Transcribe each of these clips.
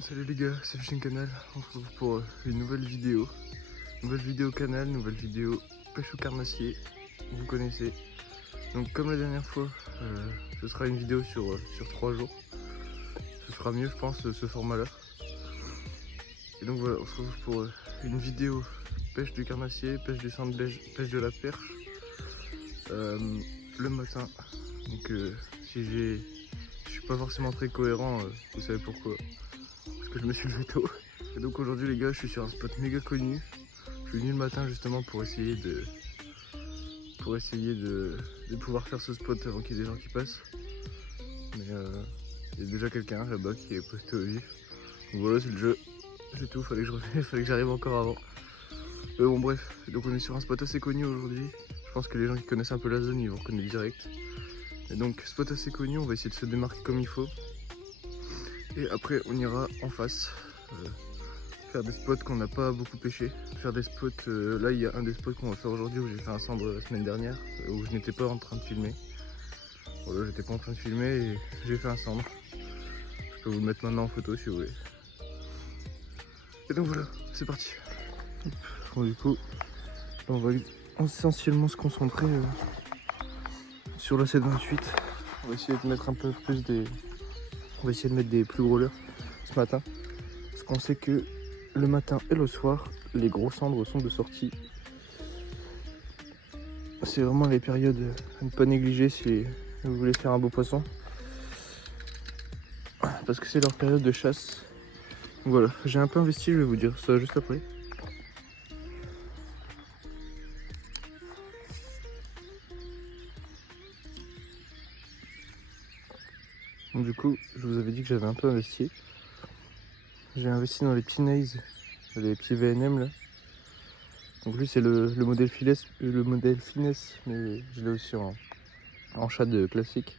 Salut les gars, c'est Fishing Canal. On se retrouve pour une nouvelle vidéo. Nouvelle vidéo canal, nouvelle vidéo pêche au carnassier. Vous connaissez. Donc comme la dernière fois, ce sera une vidéo sur 3 jours. Ce sera mieux je pense ce format là. Et donc voilà, on se retrouve pour une vidéo pêche du carnassier, pêche du centre, pêche de la perche. Le matin. Donc si je suis pas forcément très cohérent, vous savez pourquoi. Parce que je me suis levé tôt. Et donc aujourd'hui les gars, je suis sur un spot méga connu. Je suis venu le matin justement pour essayer de pouvoir faire ce spot avant qu'il y ait des gens qui passent. Mais il y a déjà quelqu'un là-bas qui est posté au vif. Donc voilà, c'est le jeu. C'est tout, fallait que j'arrive encore avant. Bon bref, donc on est sur un spot assez connu aujourd'hui. Je pense que les gens qui connaissent un peu la zone, ils vont reconnaître direct. Et donc spot assez connu, on va essayer de se démarquer comme il faut. Et après on ira en face. Faire des spots qu'on n'a pas beaucoup pêché. Faire des spots, là il y a un des spots qu'on va faire aujourd'hui où j'ai fait un cendre la semaine dernière, où je n'étais pas en train de filmer. Voilà, j'étais pas en train de filmer et j'ai fait un cendre. Je peux vous le mettre maintenant en photo si vous voulez. Et donc voilà, c'est parti. Bon du coup, on va essentiellement se concentrer sur la 728. On va essayer de mettre un peu plus des... On va essayer de mettre des plus gros leurres ce matin. Parce qu'on sait que le matin et le soir, les gros cendres sont de sortie. C'est vraiment les périodes à ne pas négliger si vous voulez faire un beau poisson. Parce que c'est leur période de chasse. Voilà, j'ai un peu investi, je vais vous dire ça juste après. Donc du coup, je vous avais dit que j'avais un peu investi. J'ai investi dans les petits Naze, les petits VNM là. Donc lui c'est le modèle finesse, mais je l'ai aussi en shad classique.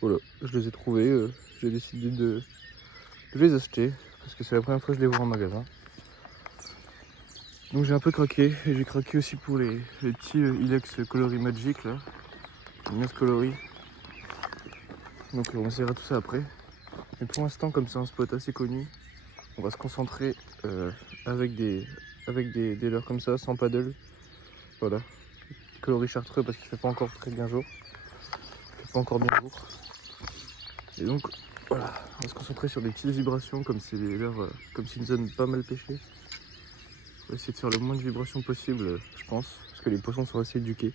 Voilà, je les ai trouvés, j'ai décidé de les acheter parce que c'est la première fois que je les vois en magasin. Donc j'ai un peu craqué et j'ai craqué aussi pour les petits Ilex coloris Magic là. J'aime bien ce coloris. Donc on essaiera tout ça après. Mais pour l'instant, comme c'est un spot assez connu, on va se concentrer avec des leurres comme ça, sans paddle. Voilà. Coloris chartreux parce qu'il fait pas encore très bien jour. Il fait pas encore bien jour. Et donc voilà, on va se concentrer sur des petites vibrations comme c'est des leurres, comme c'est une zone pas mal pêchée. On va essayer de faire le moins de vibrations possible, je pense, parce que les poissons sont assez éduqués.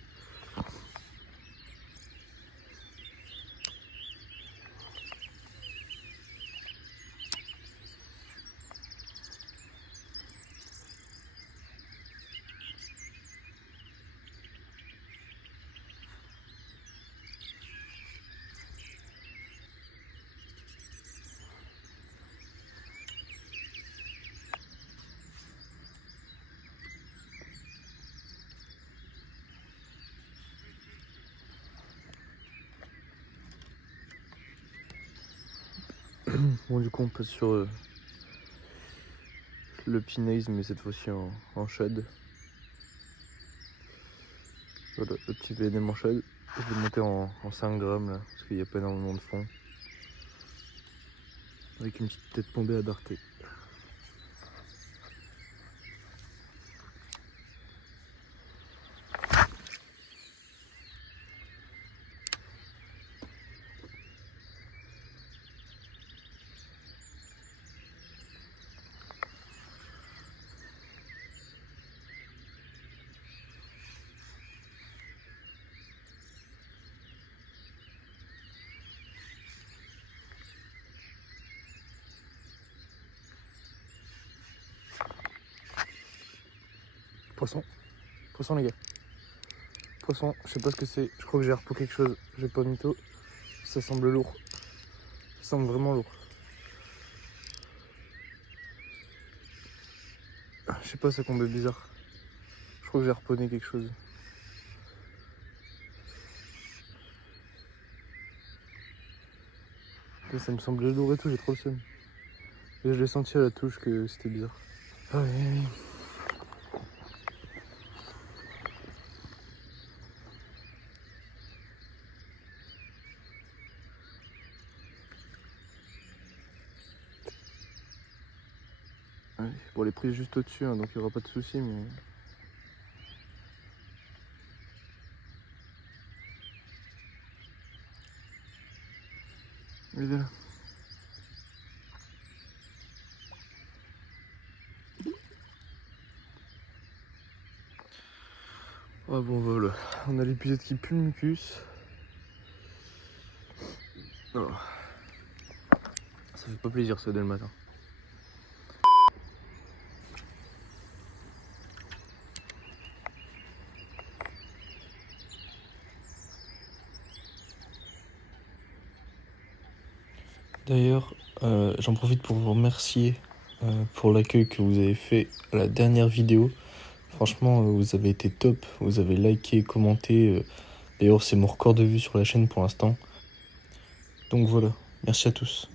Bon du coup on passe sur le pinaise mais cette fois-ci en shad. Voilà, le petit VNM en shad. Je vais monter en 5 grammes là, parce qu'il n'y a pas énormément de fond. Avec une petite tête bombée à darté. Poisson. Poisson les gars. Poisson, je sais pas ce que c'est. Je crois que j'ai repos quelque chose. J'ai pas mytho. Ça semble lourd. Ça semble vraiment lourd. Je sais pas, ça tombe bizarre. Je crois que j'ai reponné quelque chose. Ça me semblait lourd et tout, j'ai trop le seum. Et je l'ai senti à la touche que c'était bizarre. Ah oui, oui. Ouais. Bon, les prises juste au-dessus, hein, donc il n'y aura pas de souci, mais... Mais voilà. Ah bon, voilà. On a l'épisode qui pue le mucus. Oh. Ça fait pas plaisir ça dès le matin. D'ailleurs, j'en profite pour vous remercier pour l'accueil que vous avez fait à la dernière vidéo. Franchement, vous avez été top. Vous avez liké, commenté. D'ailleurs, c'est mon record de vues sur la chaîne pour l'instant. Donc voilà, merci à tous.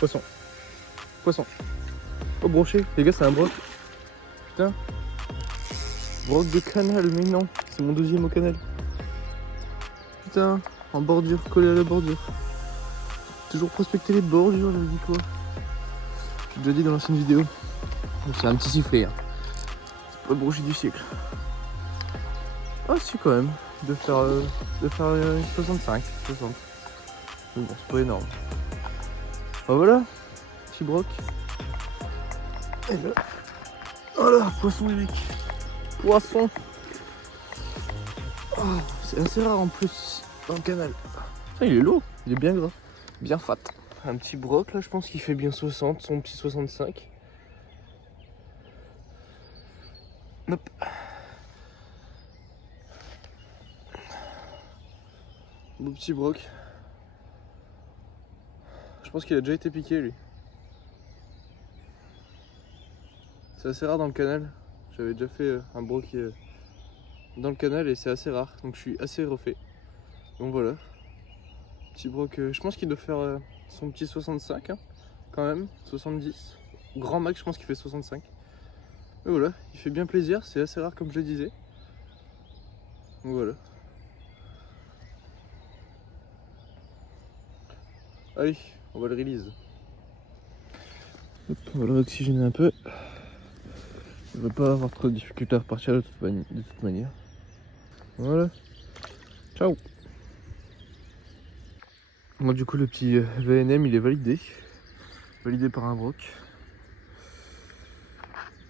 Poisson. Poisson. Oh, brochet. Les gars, c'est un broc. Putain. Broc de canal, mais non. C'est mon deuxième au canal. Putain. En bordure, collé à la bordure. Toujours prospecter les bordures, j'avais dit quoi. J'ai déjà dit dans l'ancienne vidéo. C'est un petit sifflet. Hein. C'est pas le brochet du siècle. Ah si quand même. De faire 65, 60. Mais bon, c'est pas énorme. Ah voilà. Petit broc. Et là. Voilà, poisson les mecs. Poisson. Oh, c'est assez rare en plus dans le canal. Ça, il est lourd, il est bien gras, bien fat. Un petit broc là, je pense qu'il fait bien 60, son petit 65. Hop. Beau petit broc. Je pense qu'il a déjà été piqué lui. C'est assez rare dans le canal. J'avais déjà fait un broc dans le canal et c'est assez rare. Donc je suis assez refait. Donc voilà. Petit broc, je pense qu'il doit faire son petit 65 hein, quand même. 70. Grand max, je pense qu'il fait 65. Et voilà, il fait bien plaisir. C'est assez rare comme je le disais. Donc voilà. Allez, on va le release. Hop, on va le réoxygéner un peu. On ne va pas avoir trop de difficultés à repartir de toute manière. Voilà. Ciao. Moi du coup le petit VNM il est validé. Validé par un broc.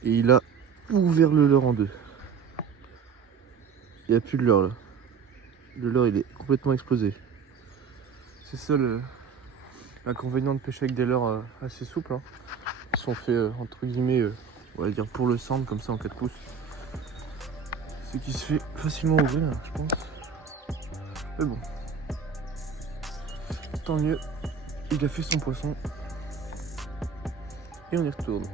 Et il a ouvert le leurre en deux. Il n'y a plus de leurre là. Le leurre il est complètement explosé. C'est ça l'inconvénient de pêcher avec des leurres assez souples. Hein. Ils sont faits entre guillemets, on va dire pour le centre comme ça en 4 pouces. C'est qui se fait facilement ouvrir je pense. Mais bon. Tant mieux. Il a fait son poisson. Et on y retourne.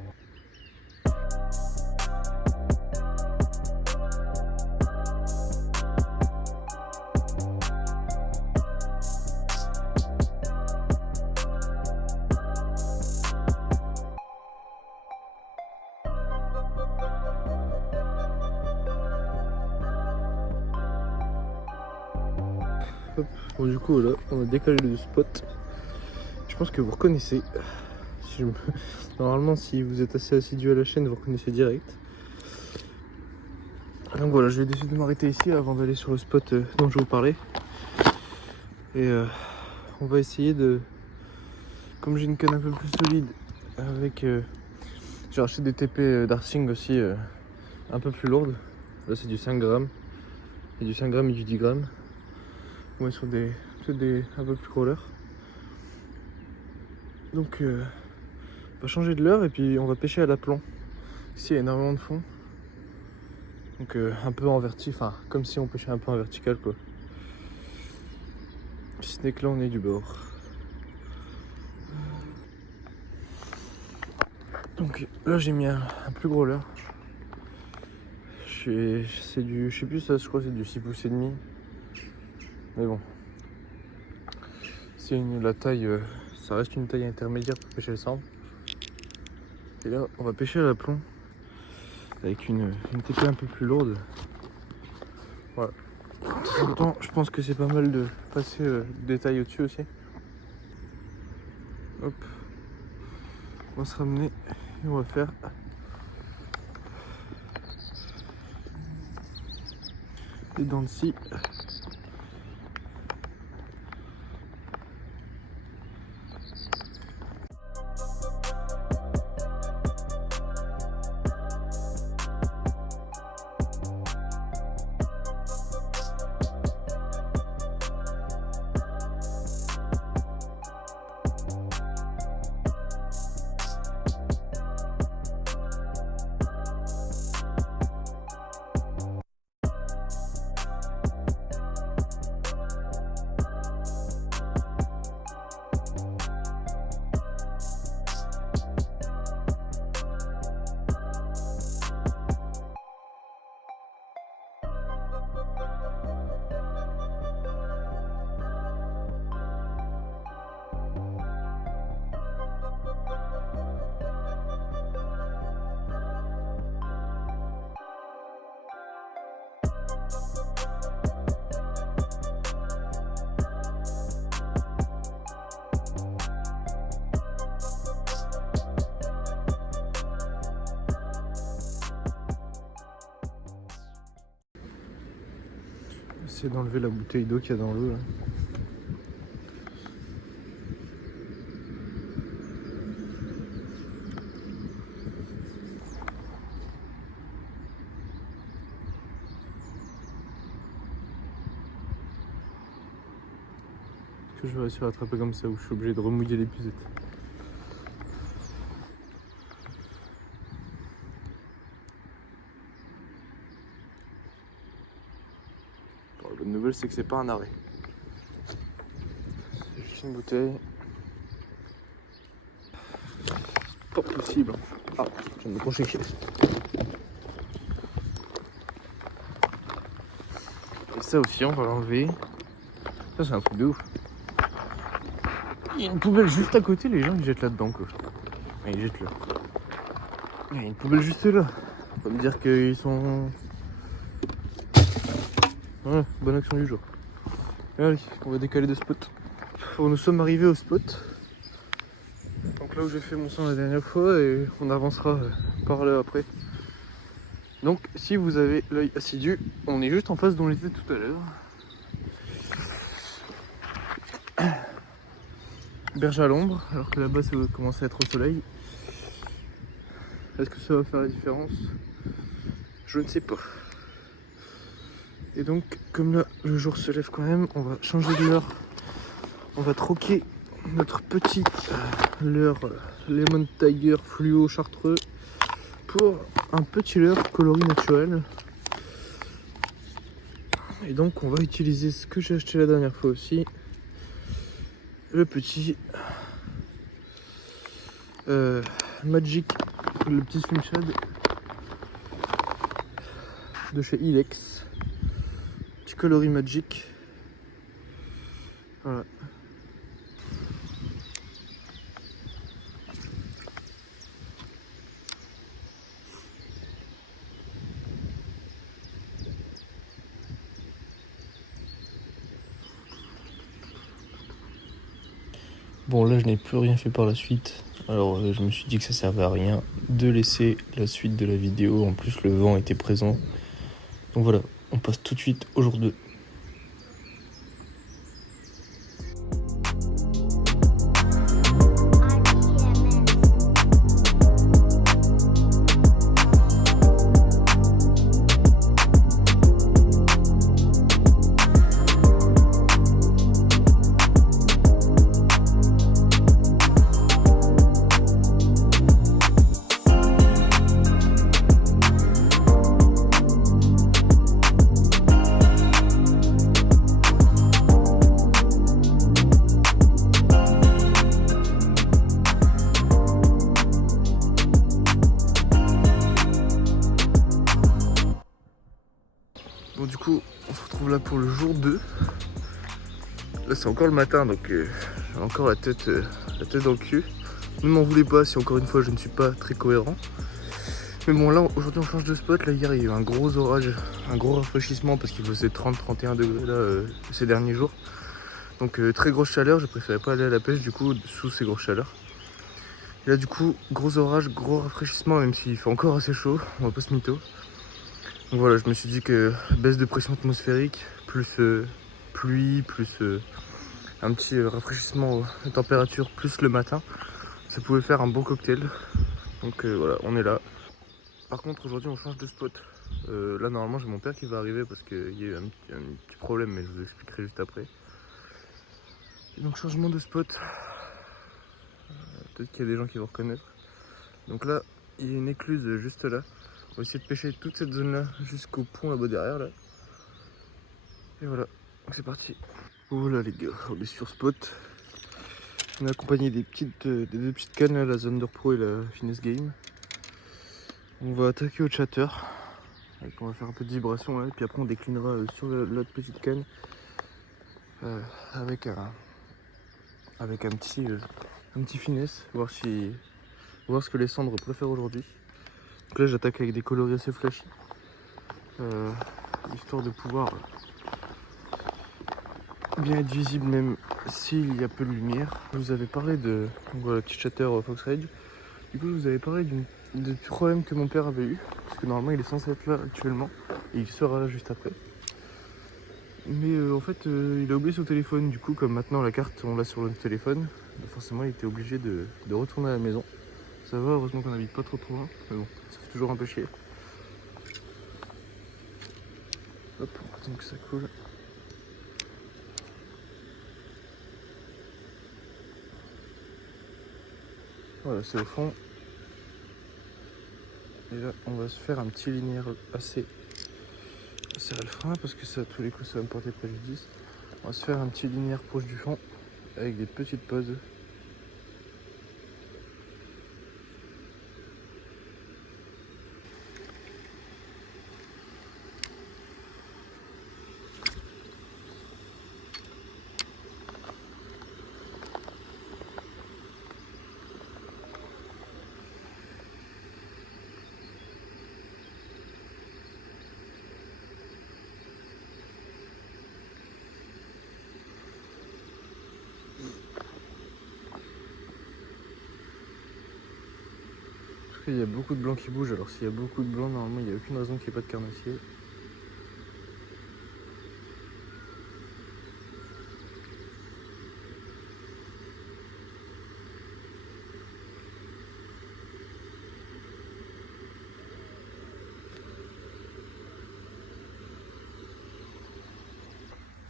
Hop. Bon du coup là on a décalé le spot. Je pense que vous reconnaissez. Normalement si vous êtes assez assidu à la chaîne vous reconnaissez direct. Donc voilà, je vais décider de m'arrêter ici avant d'aller sur le spot dont je vous parlais. Et on va essayer de... Comme j'ai une canne un peu plus solide avec... j'ai racheté des TP d'Arsing aussi un peu plus lourdes. Là c'est du 5 grammes. Il y a du 5 grammes et du 10 grammes. On est sur des un peu plus gros leurres. Donc on va changer de leurre et puis on va pêcher à l'aplomb. Ici il y a énormément de fond. Donc un peu en vertical, enfin comme si on pêchait un peu en vertical quoi. Si ce n'est que là on est du bord. Donc là j'ai mis un plus gros leurre. C'est du, je sais plus ça, je crois que c'est du 6 pouces et demi. Mais bon. C'est la taille, ça reste une taille intermédiaire pour pêcher le sample. Et là on va pêcher à l'aplomb avec une TP un peu plus lourde. Voilà. De temps en temps, je pense que c'est pas mal de passer des tailles au-dessus aussi. Hop. On va se ramener et on va faire des dents de scie. Essayer d'enlever la bouteille d'eau qu'il y a dans l'eau là. Est-ce que je vais réussir à attraper comme ça ou je suis obligé de remouiller l'épuisette? La bonne nouvelle c'est que c'est pas un arrêt. C'est juste une bouteille. Pas possible. Ah, je viens de me pencher. Et ça aussi on va l'enlever. Ça c'est un truc de ouf. Il y a une poubelle juste à côté, les gens ils jettent là-dedans quoi. Enfin, ils jettent là. Il y a une poubelle juste là. Faut pas me dire qu'ils sont... Ouais, bonne action du jour. Allez, on va décaler de spot. Bon, nous sommes arrivés au spot. Donc là où j'ai fait mon sang la dernière fois et on avancera par là après. Donc si vous avez l'œil assidu, on est juste en face d'où on était tout à l'heure. Berge à l'ombre, alors que là-bas ça va commencer à être au soleil. Est-ce que ça va faire la différence? Je ne sais pas. Et donc, comme là, le jour se lève quand même, on va changer de leurre. On va troquer notre petite leurre Lemon Tiger fluo chartreux pour un petit leurre coloris naturel. Et donc, on va utiliser ce que j'ai acheté la dernière fois aussi. Le petit Magic, le petit Slim Shad de chez Ilex. Coloris Magic. Voilà. Bon là je n'ai plus rien fait par la suite. Alors je me suis dit que ça servait à rien de laisser la suite de la vidéo. En plus le vent était présent. Donc voilà, on passe tout de suite au jour 2. Bon du coup on se retrouve là pour le jour 2. Là c'est encore le matin donc j'ai encore la tête dans le cul. Ne m'en voulez pas si encore une fois je ne suis pas très cohérent. Mais bon là aujourd'hui on change de spot. Là hier il y a eu un gros orage, un gros rafraîchissement parce qu'il faisait 30-31 degrés là ces derniers jours. Donc très grosse chaleur, je préférais pas aller à la pêche du coup sous ces grosses chaleurs. Et là du coup gros orage, gros rafraîchissement même s'il fait encore assez chaud, on va pas se mytho. Donc voilà, je me suis dit que baisse de pression atmosphérique, plus pluie, plus un petit rafraîchissement de température, plus le matin, ça pouvait faire un bon cocktail. Donc voilà, on est là. Par contre aujourd'hui on change de spot. Là normalement j'ai mon père qui va arriver parce qu'il y a eu un petit problème mais je vous expliquerai juste après. Et donc changement de spot. Peut-être qu'il y a des gens qui vont reconnaître. Donc là il y a une écluse juste là. On va essayer de pêcher toute cette zone là jusqu'au pont là-bas derrière là. Et voilà, donc c'est parti. Oh là les gars, on est sur spot. On est accompagné des deux petites cannes là, la Thunder Pro et la Finesse Game. On va attaquer au chatter. On va faire un peu de vibration là, et puis après on déclinera sur l'autre petite canne avec un petit finesse, voir ce que les cendres préfèrent aujourd'hui. Donc là j'attaque avec des coloris assez flashy, histoire de pouvoir bien être visible même s'il y a peu de lumière. Je vous avais parlé de donc voilà, petit chatter Fox Rage. Du coup je vous avais parlé du problème que mon père avait eu, parce que normalement il est censé être là actuellement et il sera là juste après. Mais en fait il a oublié son téléphone, du coup comme maintenant la carte on l'a sur le téléphone, forcément il était obligé de retourner à la maison. Ça va, heureusement qu'on n'habite pas trop loin, mais bon, ça fait toujours un peu chier. Hop, on attend que ça coule. Voilà, c'est au fond. Et là, on va se faire un petit linéaire assez serrer le frein parce que ça, à tous les coups, ça va me porter préjudice. On va se faire un petit linéaire proche du fond avec des petites pauses. Il y a beaucoup de blancs qui bougent, alors s'il y a beaucoup de blancs, normalement il n'y a aucune raison qu'il n'y ait pas de carnassier.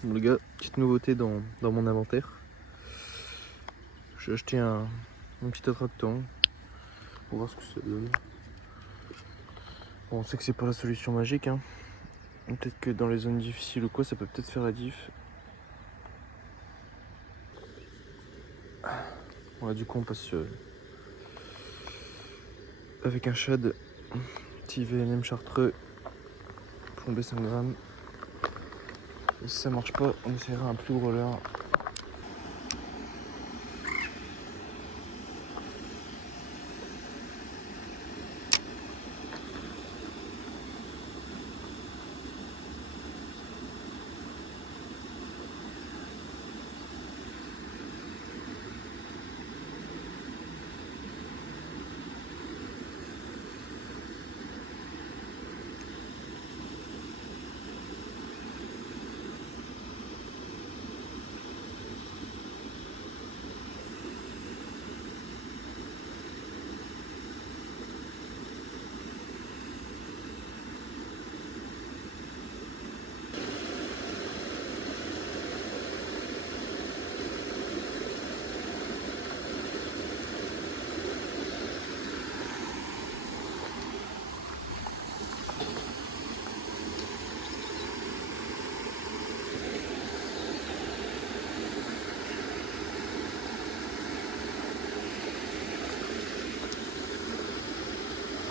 Bon les gars, petite nouveauté dans mon inventaire. J'ai acheté un petit attractant pour voir ce que ça donne. Bon, on sait que c'est pas la solution magique, hein. Peut-être que dans les zones difficiles ou quoi, ça peut peut-être faire la diff. Voilà, du coup on passe avec un shad, petit VNM chartreux, plombé 5 grammes. Et si ça marche pas, on essaiera un plus gros leurre.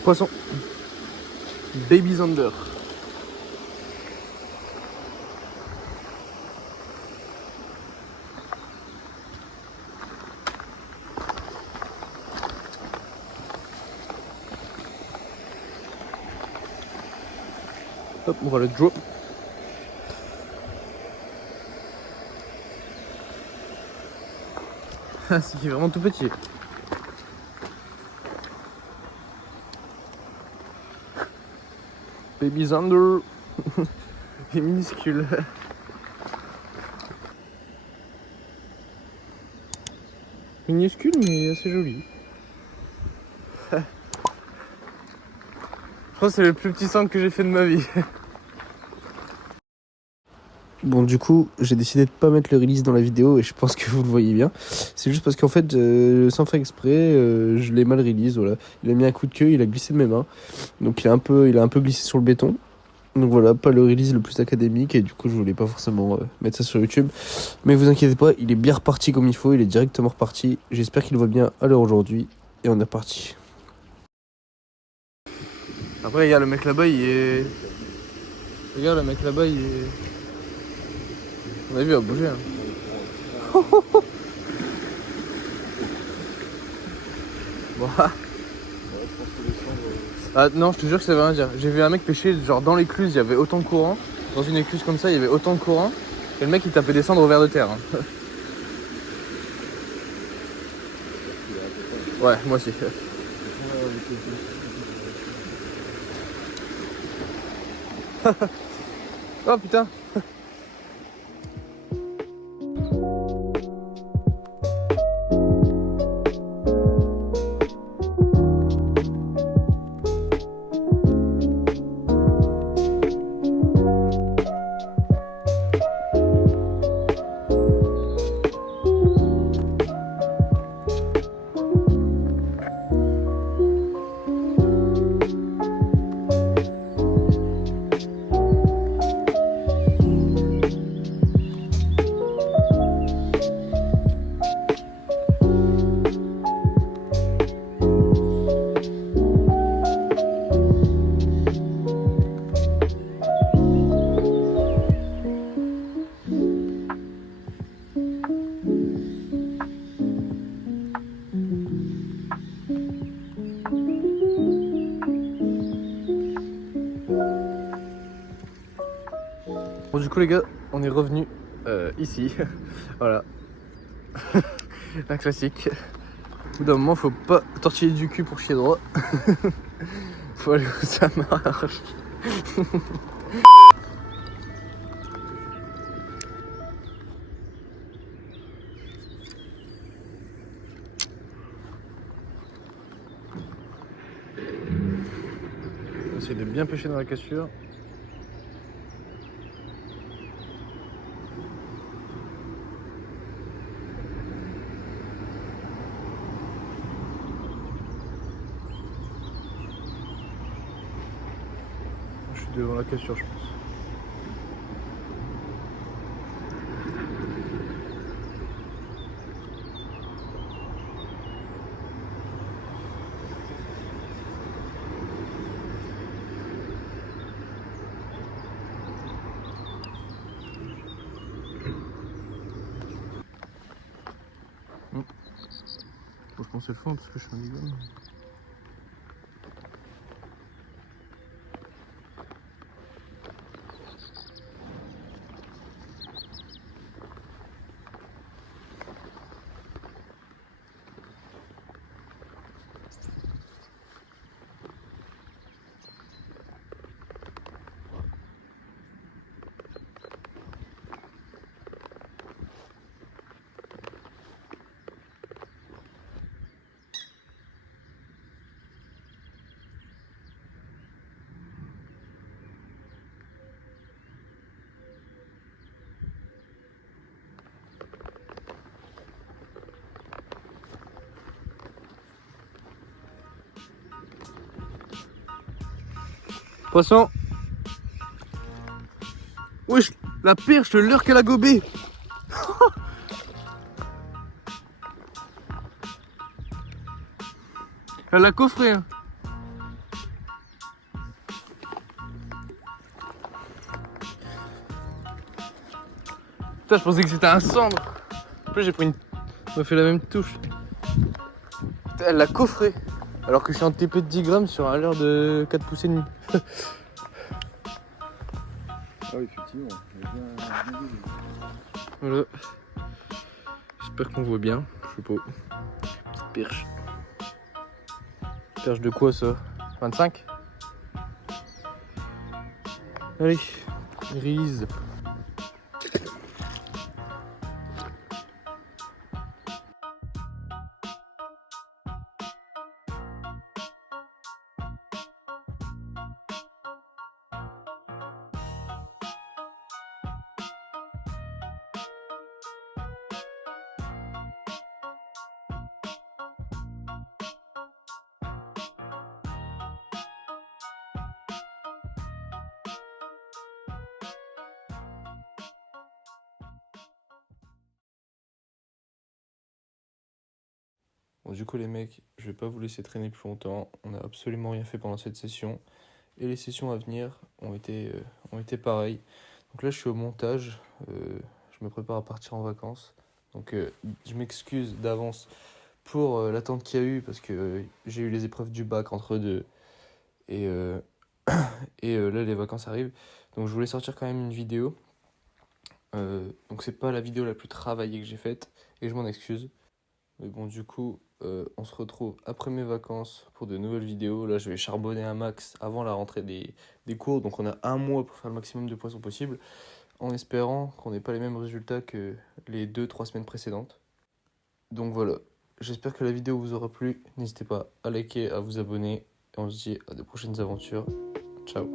Poisson. Baby Zander. Hop, on va le drop. C'est vraiment tout petit. Baby Zander. Il est minuscule. Minuscule mais assez joli. Je crois que c'est le plus petit sang que j'ai fait de ma vie. Bon, du coup, j'ai décidé de pas mettre le release dans la vidéo et je pense que vous le voyez bien. C'est juste parce qu'en fait, sans faire exprès, je l'ai mal release. Voilà. Il a mis un coup de queue, il a glissé de mes mains. Donc il a un peu glissé sur le béton. Donc voilà, pas le release le plus académique et du coup, je voulais pas forcément mettre ça sur YouTube. Mais vous inquiétez pas, il est bien reparti comme il faut, il est directement reparti. J'espère qu'il va bien à l'heure aujourd'hui et on est reparti. Après, regarde, le mec là-bas, il est... Regarde, le mec là-bas, il est... On a vu, il a bougé. Hein. Bon. Ah non, je te jure que ça veut rien dire. J'ai vu un mec pêcher genre dans l'écluse, il y avait autant de courant. Dans une écluse comme ça, il y avait autant de courant. Et le mec, il tapait des cendres au ver de terre. Hein. Ouais, moi aussi. Oh putain. Bon, du coup les gars, on est revenu ici. Voilà. Un classique. Au bout d'un moment, faut pas tortiller du cul pour chier droit. Faut aller où ça marche. Essayer de bien pêcher dans la cassure. Je suis devant la cassure, je pense. Bon, je pensais le fond parce que je suis un bidon. Poisson. Wesh, la perche, le leurre qu'elle a gobé. Elle l'a coffré. Hein. Putain, je pensais que c'était un cendre. En plus, j'ai pris une... On m'a fait la même touche. Putain, elle l'a coffré. Alors que je suis en TP de 10 grammes sur un leurre de 4 pouces et demi. Ah oui, effectivement, il y a bien vu. Voilà. J'espère qu'on voit bien. Je sais pas. Petite perche. Perche de quoi ça? 25? Allez, release. Bon, du coup, les mecs, je vais pas vous laisser traîner plus longtemps. On n'a absolument rien fait pendant cette session. Et les sessions à venir ont été pareilles. Donc là, je suis au montage. Je me prépare à partir en vacances. Donc je m'excuse d'avance pour l'attente qu'il y a eu parce que j'ai eu les épreuves du bac entre deux. Et, là, les vacances arrivent. Donc je voulais sortir quand même une vidéo. Donc c'est pas la vidéo la plus travaillée que j'ai faite. Et je m'en excuse. Mais bon, du coup, on se retrouve après mes vacances pour de nouvelles vidéos. Là, je vais charbonner un max avant la rentrée des cours. Donc, on a un mois pour faire le maximum de poissons possible, en espérant qu'on n'ait pas les mêmes résultats que les 2-3 semaines précédentes. Donc voilà, j'espère que la vidéo vous aura plu. N'hésitez pas à liker, à vous abonner. Et on se dit à de prochaines aventures. Ciao.